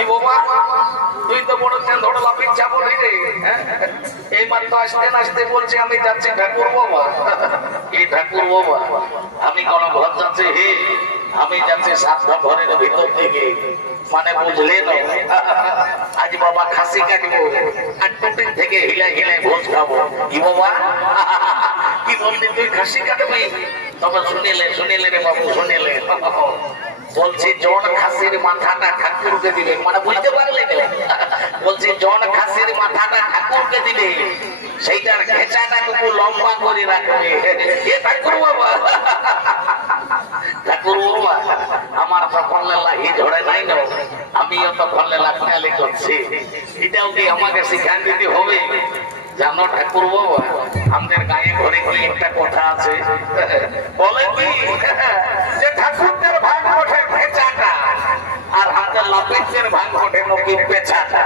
কি বাবা তুই তো বড় চেন ধরে লাফিয়ে যাবো রে এই মাত্র আসতে আসতে বলছি আমি যাচ্ছি ঠাকুর বাবা। এই ঠাকুর বাবা আমি কোন ঘর যাচ্ছি হে আমি যাচ্ছি সাতটা ঘরের ভিতর থেকে মানে বুঝলেন আজ বাবা খাসি কাটবো আর টুটিন থেকে হিলাই হিলাই ভোজ খাবো। কি বাবা কি বললি তুই খাসি কাটবি? তবে শুনিলে রে বাবু শুনিলে বলছি জন খাসির মাথাটা ঠাকুরকে দিবে মানে বুঝতে পারলে বলছি জন খাসির মাথাটা ঠাকুরকে দিবে সেইটার খেঁচাটা একটু লম্বা করে রাখবে। এ ঠাকুর বাবা ঠাকুর বাবা আমার তখন লাহি ঝরে নাই না আমিও তখন লাখনালি করছি এটাও কি আমাকে শিখান দিতে হবে? জানো ঠাকুর বাবা আমাদের গায়ে ঘরে কি একটা কথা আছে বলে কি যে ঠাকুরদের ভাগ ওঠে ভেচাটা আর আমাদের লাপিসের ভাগ ওঠে নকির পেছাটা।